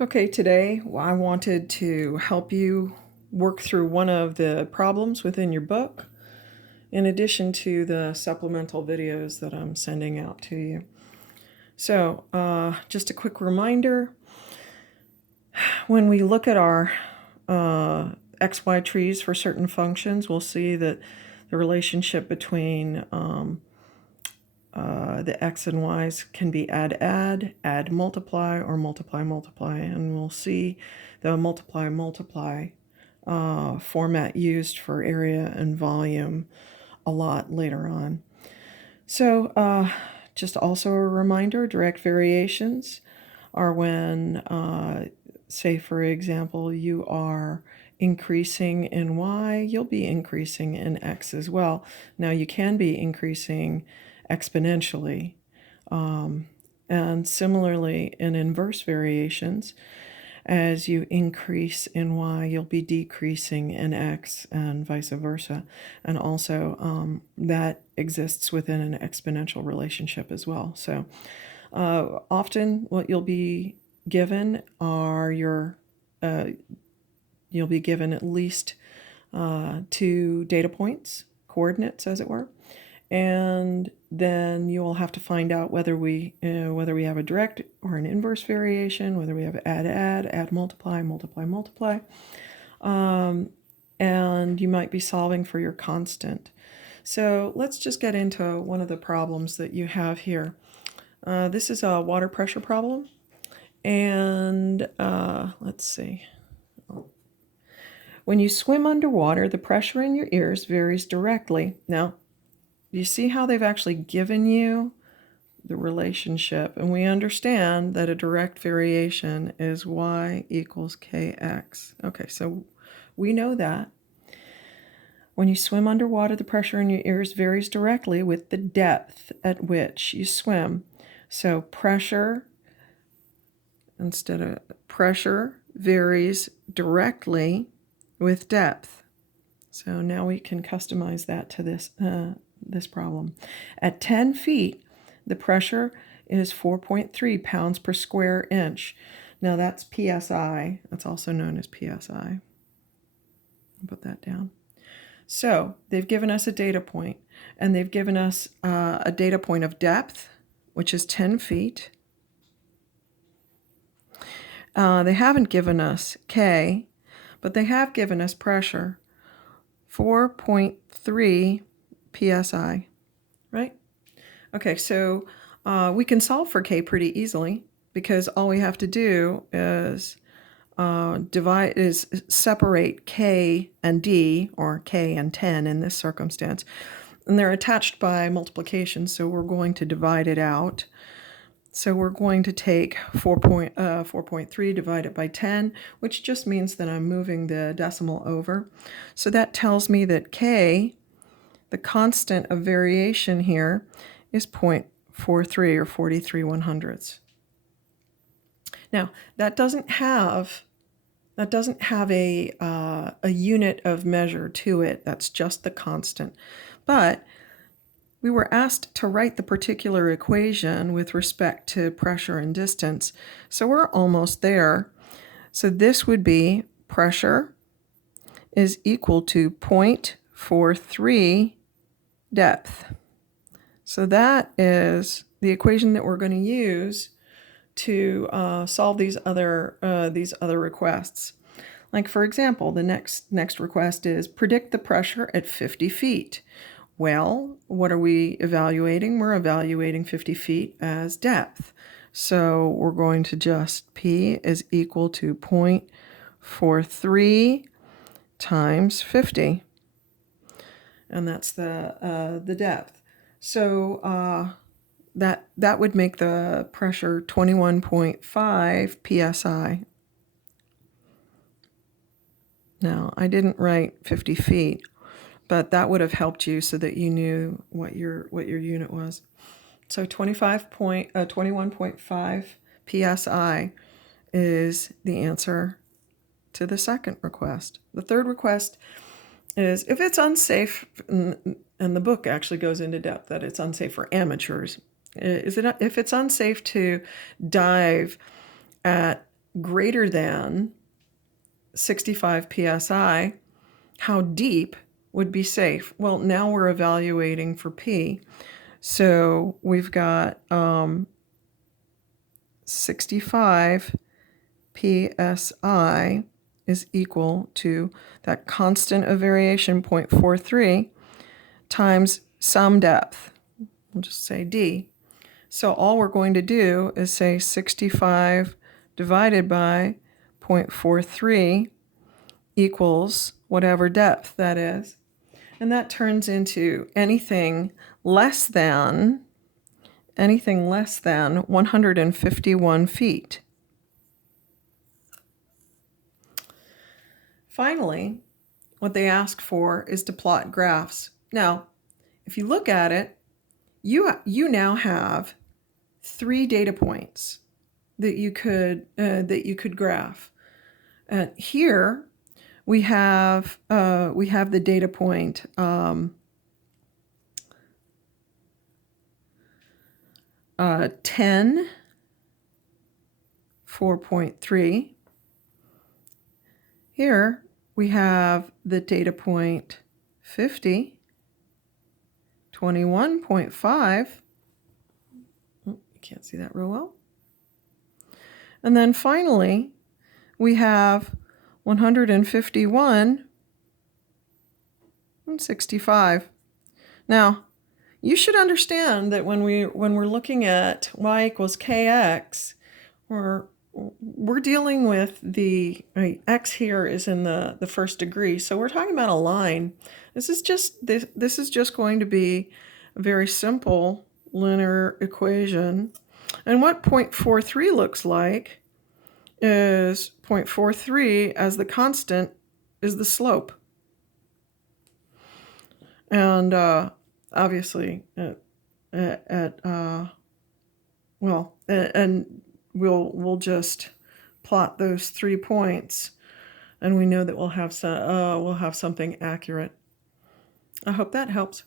Okay, today I wanted to help you work through one of the problems within your book, in addition to the supplemental videos that I'm sending out to you. So, just a quick reminder, when we look at our XY trees for certain functions, we'll see that the relationship between the x and y's can be add, multiply, or multiply, and we'll see the multiply format used for area and volume a lot later on. So just also a reminder, direct variations are when, say for example, you are increasing in y, you'll be increasing in x as well. Now you can be increasing exponentially. And similarly, in inverse variations, as you increase in y, you'll be decreasing in x, and vice versa. And also, that exists within an exponential relationship as well. So often what you'll be given are you'll be given at least 2 data points, coordinates as it were, and then you will have to find out whether we have a direct or an inverse variation, whether we have add, multiply, multiply, and you might be solving for your constant. So let's just get into one of the problems that you have here. This is a water pressure problem, and let's see. When you swim underwater, the pressure in your ears varies directly. Now, you see how they've actually given you the relationship, and we understand that a direct variation is y equals kx. Okay, so we know that. When you swim underwater, the pressure in your ears varies directly with the depth at which you swim. So pressure, instead of pressure, varies directly with depth. So now we can customize that to this problem. At 10 feet, the pressure is 4.3 pounds per square inch. Now that's PSI. That's also known as PSI. I'll put that down. So they've given us a data point, and they've given us a data point of depth, which is 10 feet. They haven't given us K, but they have given us pressure, 4.3 PSI, right? Okay, so we can solve for K pretty easily, because all we have to do is separate K and D, or K and 10 in this circumstance, and they're attached by multiplication, so we're going to divide it out. So we're going to take 4.3 divided by 10, which just means that I'm moving the decimal over. So that tells me that K, the constant of variation here, is 0.43, or 43/100ths. Now, that doesn't have a unit of measure to it. That's just the constant. But we were asked to write the particular equation with respect to pressure and distance, so we're almost there. So this would be pressure is equal to 0.43 depth. So that is the equation that we're going to use to solve these other requests. Like, for example, the next request is predict the pressure at 50 feet. Well, what are we evaluating? We're evaluating 50 feet as depth. So we're going to just P is equal to 0.43 times 50. And that's the depth. So that would make the pressure 21.5 PSI. Now, I didn't write 50 feet, but that would have helped you so that you knew what your unit was. So 21.5 PSI is the answer to the second request. The third request is if it's unsafe, and the book actually goes into depth that it's unsafe for amateurs. If it's unsafe to dive at greater than 65 psi, how deep would be safe? Well, now we're evaluating for P. So we've got 65 psi is equal to that constant of variation 0.43 times some depth. We'll just say D. So all we're going to do is say 65 divided by 0.43 equals whatever depth that is. And that turns into anything less than 151 feet. Finally, what they ask for is to plot graphs. Now, if you look at it, you now have 3 data points that you could graph. Here we have the data point 10, 4.3. Here we have the data point 50, 21.5. You can't see that real well. And then finally, we have 151 and 65. Now, you should understand that when we're looking at y equals kx, we're dealing with the x here is in the first degree, so we're talking about a line. This is just going to be a very simple linear equation. And what 0.43 looks like is 0.43 as the constant is the slope. And obviously we'll just plot those 3 points, and we know that we'll have something accurate. I hope that helps.